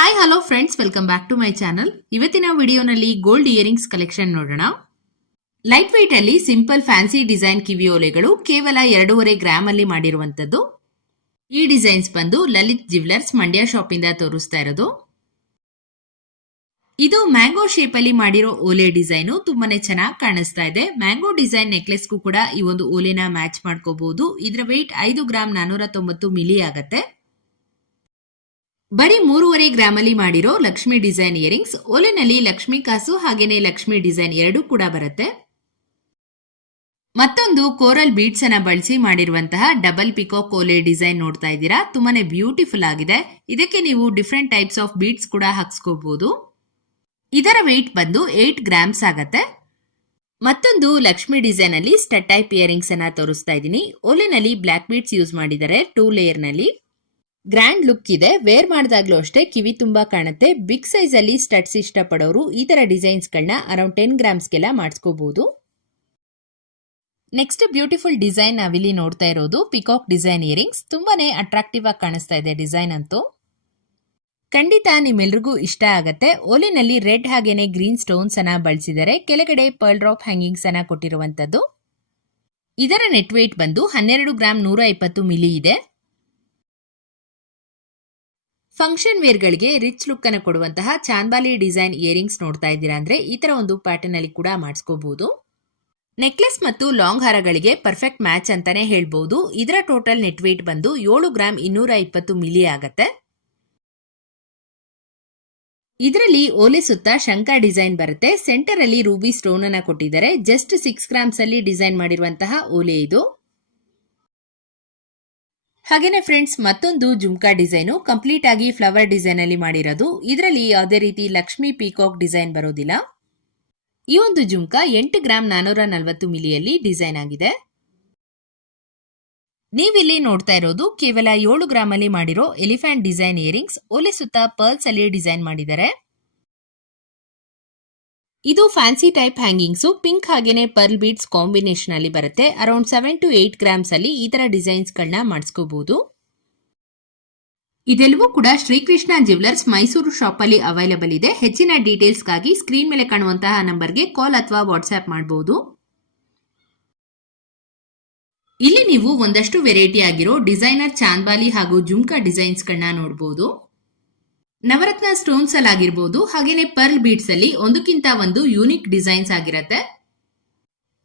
Hi hello friends welcome back to my channel ಇವತ್ತಿನ ವಿಡಿಯೋನಲ್ಲಿ gold earrings collection ನೋಡೋಣ. Light weight ಅಲ್ಲಿ simple fancy design ಕಿವಿ ಓಲೆಗಳು ಕೇವಲ ಎರಡೂವರೆ ಗ್ರಾಮ್ ಅಲ್ಲಿ ಮಾಡಿರುವಂತದ್ದು ಈ ಡಿಸೈನ್ಸ್ ಬಂದು ಲಲಿತ್ ಜ್ಯುವೆಲರ್ಸ್ ಮಂಡ್ಯ ಶಾಪ್ ಇಂದ ತೋರಿಸ್ತಾ ಇರೋದು. ಇದು ಮ್ಯಾಂಗೋ ಶೇಪ್ ಅಲ್ಲಿ ಮಾಡಿರೋ ಓಲೆ ಡಿಸೈನು ತುಂಬಾನೇ ಚೆನ್ನಾಗಿ ಕಾಣಿಸ್ತಾ ಇದೆ. ಮ್ಯಾಂಗೋ ಡಿಸೈನ್ ನೆಕ್ಲೆಸ್ಗೂ ಕೂಡ ಈ ಒಂದು ಓಲೆನ ಮ್ಯಾಚ್ ಮಾಡ್ಕೋಬಹುದು ಇದರ ವೆಯ್ಟ್ ಐದು ಗ್ರಾಮ್ ನಾನೂರ ತೊಂಬತ್ತು ಮಿಲಿ ಆಗತ್ತೆ. ಬರೀ ಮೂರುವರೆ ಗ್ರಾಮಲ್ಲಿ ಮಾಡಿರೋ ಲಕ್ಷ್ಮಿ ಡಿಸೈನ್ ಇಯರಿಂಗ್ಸ್ ಓಲೆನಲ್ಲಿ ಲಕ್ಷ್ಮಿ ಕಾಸು ಹಾಗೇನೆ ಲಕ್ಷ್ಮಿ ಡಿಸೈನ್ ಎರಡೂ ಕೂಡ ಬರುತ್ತೆ. ಮತ್ತೊಂದು ಕೋರಲ್ ಬೀಡ್ಸ್ ಅನ್ನ ಬಳಸಿ ಮಾಡಿರುವಂತಹ ಡಬಲ್ ಪಿಕೋ ಕೋಲೆ ಡಿಸೈನ್ ನೋಡ್ತಾ ಇದ್ದೀರಾ. ತುಂಬಾನೇ ಬ್ಯೂಟಿಫುಲ್ ಆಗಿದೆ. ಇದಕ್ಕೆ ನೀವು ಡಿಫ್ರೆಂಟ್ ಟೈಪ್ಸ್ ಆಫ್ ಬೀಡ್ಸ್ ಕೂಡ ಹಾಕ್ಸ್ಕೋಬಹುದು ಇದರ ವೆಯ್ಟ್ ಬಂದು ಏಟ್ ಗ್ರಾಮ್ಸ್ ಆಗತ್ತೆ. ಮತ್ತೊಂದು ಲಕ್ಷ್ಮಿ ಡಿಸೈನ್ ಅಲ್ಲಿ ಸ್ಟಡ್ ಟೈಪ್ ಇಯರಿಂಗ್ಸ್ ಅನ್ನ ತೋರಿಸ್ತಾ ಇದ್ದೀನಿ. ಓಲೆನಲ್ಲಿ ಬ್ಲಾಕ್ ಬೀಡ್ಸ್ ಯೂಸ್ ಮಾಡಿದ್ದಾರೆ ಟೂ ಲೇಯರ್ನಲ್ಲಿ. ಗ್ರ್ಯಾಂಡ್ ಲುಕ್ ಇದೆ. ವೇರ್ ಮಾಡಿದಾಗ್ಲೂ ಅಷ್ಟೇ ಕಿವಿ ತುಂಬಾ ಕಾಣುತ್ತೆ. ಬಿಗ್ ಸೈಜ್ ಅಲ್ಲಿ ಸ್ಟಡ್ಸ್ ಇಷ್ಟಪಡೋರು ಈ ತರ ಡಿಸೈನ್ಸ್ ಗಳನ್ನ ಅರೌಂಡ್ ಟೆನ್ ಗ್ರಾಮ್ಸ್ಗೆಲ್ಲ ಮಾಡಿಸ್ಕೋಬಹುದು ನೆಕ್ಸ್ಟ್ ಬ್ಯೂಟಿಫುಲ್ ಡಿಸೈನ್ ನಾವಿಲ್ಲಿ ನೋಡ್ತಾ ಇರೋದು. Peacock design earrings. ತುಂಬಾನೇ ಅಟ್ರಾಕ್ಟಿವ್ ಆಗಿ ಕಾಣಿಸ್ತಾ ಇದೆ ಡಿಸೈನ್ ಅಂತೂ. ಖಂಡಿತ ನಿಮ್ಮೆಲ್ರಿಗೂ ಇಷ್ಟ ಆಗತ್ತೆ. ಓಲಿನಲ್ಲಿ ರೆಡ್ ಹಾಗೇನೆ ಗ್ರೀನ್ ಸ್ಟೋನ್ಸ್ ಅನ್ನ ಬಳಸಿದರೆ ಕೆಳಗಡೆ ಪರ್ಲ್ ಡ್ರಾಪ್ ಹ್ಯಾಂಗಿಂಗ್ಸ್ ಅನ್ನ ಕೊಟ್ಟಿರುವಂತದ್ದು. ಇದರ ನೆಟ್ ವೇಟ್ ಬಂದು ಹನ್ನೆರಡು ಗ್ರಾಮ್ ನೂರ ಇಪ್ಪತ್ತು ಮಿಲಿ ಇದೆ. ಫಂಕ್ಷನ್ ವೇರ್ಗಳಿಗೆ ರಿಚ್ ಲುಕ್ ಅನ್ನು ಕೊಡುವಂತಹ ಚಾಂದ್ಬಾಲಿ ಡಿಸೈನ್ ಇಯರಿಂಗ್ಸ್ ನೋಡ್ತಾ ಇದ್ದೀರಾ ಅಂದ್ರೆ ಈ ತರ ಒಂದು ಪ್ಯಾಟರ್ನ್ ಅಲ್ಲಿ ಕೂಡ ಮಾಡಿಸ್ಕೋಬಹುದು ನೆಕ್ಲೆಸ್ ಮತ್ತು ಲಾಂಗ್ ಹಾರಗಳಿಗೆ ಪರ್ಫೆಕ್ಟ್ ಮ್ಯಾಚ್ ಅಂತಾನೆ ಹೇಳ್ಬಹುದು ಇದರ ಟೋಟಲ್ ನೆಟ್ ವೇಟ್ ಬಂದು ಏಳು ಗ್ರಾಮ್ ಇನ್ನೂರ ಇಪ್ಪತ್ತು ಮಿಲಿ ಆಗತ್ತೆ. ಇದರಲ್ಲಿ ಓಲೆ ಸುತ್ತ ಶಂಕ ಡಿಸೈನ್ ಬರುತ್ತೆ. ಸೆಂಟರ್ ಅಲ್ಲಿ ರೂಬಿ ಸ್ಟೋನ್ ಅನ್ನ ಕೊಟ್ಟಿದ್ದಾರೆ. ಜಸ್ಟ್ ಸಿಕ್ಸ್ ಗ್ರಾಮ್ಸ್ ಅಲ್ಲಿ ಡಿಸೈನ್ ಮಾಡಿರುವಂತಹ ಓಲೆ ಇದು. ಹಾಗೇನೆ ಫ್ರೆಂಡ್ಸ್ ಮತ್ತೊಂದು ಜುಮ್ಕಾ ಡಿಸೈನು. ಕಂಪ್ಲೀಟ್ ಆಗಿ ಫ್ಲವರ್ ಡಿಸೈನ್ ಅಲ್ಲಿ ಮಾಡಿರೋದು. ಇದರಲ್ಲಿ ಯಾವುದೇ ರೀತಿ ಲಕ್ಷ್ಮಿ ಪೀಕಾಕ್ ಡಿಸೈನ್ ಬರೋದಿಲ್ಲ. ಈ ಒಂದು ಜುಮ್ಕಾ ಎಂಟು ಗ್ರಾಮ್ ನಾನೂರ ನಲವತ್ತು ಮಿಲಿಯಲ್ಲಿ ಡಿಸೈನ್ ಆಗಿದೆ. ನೀವಿಲ್ಲಿ ನೋಡ್ತಾ ಇರೋದು, ಕೇವಲ ಏಳು ಗ್ರಾಮ್ ಅಲ್ಲಿ ಮಾಡಿರೋ ಎಲಿಫೆಂಟ್ ಡಿಸೈನ್ ಇಯರಿಂಗ್ಸ್ ಒಲಿಸುತ್ತಾ ಸುತ್ತ ಪರ್ಲ್ಸ್ ಅಲ್ಲಿ ಡಿಸೈನ್ ಮಾಡಿದ್ದಾರೆ. ಇದು ಫ್ಯಾನ್ಸಿ ಟೈಪ್ ಹ್ಯಾಂಗಿಂಗ್ಸು ಪಿಂಕ್ ಹಾಗೇನೆ ಪರ್ಲ್ ಬೀಡ್ಸ್ ಕಾಂಬಿನೇಷನ್ ಅಲ್ಲಿ ಬರುತ್ತೆ. Around seven to eight grams ಅಲ್ಲಿ ಈ ತರ ಡಿಸೈನ್ಸ್ ಗಳನ್ನ ಮಾಡಿಸ್ಕೋಬಹುದು ಇದೆಲ್ಲವೂ ಕೂಡ ಶ್ರೀಕೃಷ್ಣ ಜ್ಯುವೆಲರ್ಸ್ ಮೈಸೂರು ಶಾಪ್ ಅಲ್ಲಿ ಅವೈಲೇಬಲ್ ಇದೆ. ಹೆಚ್ಚಿನ ಡೀಟೇಲ್ಸ್ಗಾಗಿ ಸ್ಕ್ರೀನ್ ಮೇಲೆ ಕಾಣುವಂತಹ ನಂಬರ್ಗೆ ಕಾಲ್ ಅಥವಾ ವಾಟ್ಸ್ಆಪ್ ಮಾಡಬಹುದು ಇಲ್ಲಿ ನೀವು ಒಂದಷ್ಟು ವೆರೈಟಿ ಆಗಿರೋ ಡಿಸೈನರ್ ಚಾಂದ್ಬಾಲಿ ಹಾಗೂ ಜುಮ್ಕಾ ಡಿಸೈನ್ಸ್ ಗಳನ್ನ ನೋಡಬಹುದು ನವರತ್ನ ಸ್ಟೋನ್ಸ್ ಅಲ್ಲಿ ಆಗಿರ್ಬೋದು, ಹಾಗೇನೆ ಪರ್ಲ್ ಬೀಡ್ಸ್ ಅಲ್ಲಿ ಒಂದಕ್ಕಿಂತ ಒಂದು ಯೂನಿಕ್ ಡಿಸೈನ್ಸ್ ಆಗಿರತ್ತೆ.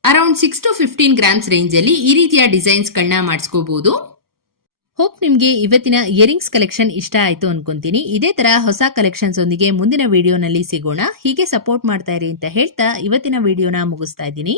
Around six to fifteen grams range ಅಲ್ಲಿ ಈ ರೀತಿಯ ಡಿಸೈನ್ಸ್ ಕಣ್ಣ ಮಾಡಿಸ್ಕೋಬಹುದು ಹೋಪ್ ನಿಮ್ಗೆ ಇವತ್ತಿನ ಇಯರಿಂಗ್ಸ್ ಕಲೆಕ್ಷನ್ ಇಷ್ಟ ಆಯ್ತು ಅನ್ಕೊಂತೀನಿ. ಇದೇ ತರ ಹೊಸ ಕಲೆಕ್ಷನ್ಸ್ ಒಂದಿಗೆ ಮುಂದಿನ ವಿಡಿಯೋನಲ್ಲಿ ಸಿಗೋಣ. ಹೀಗೆ ಸಪೋರ್ಟ್ ಮಾಡ್ತಾ ಇರಿ ಅಂತ ಹೇಳ್ತಾ ಇವತ್ತಿನ ವಿಡಿಯೋನ ಮುಗಿಸ್ತಾ ಇದ್ದೀನಿ.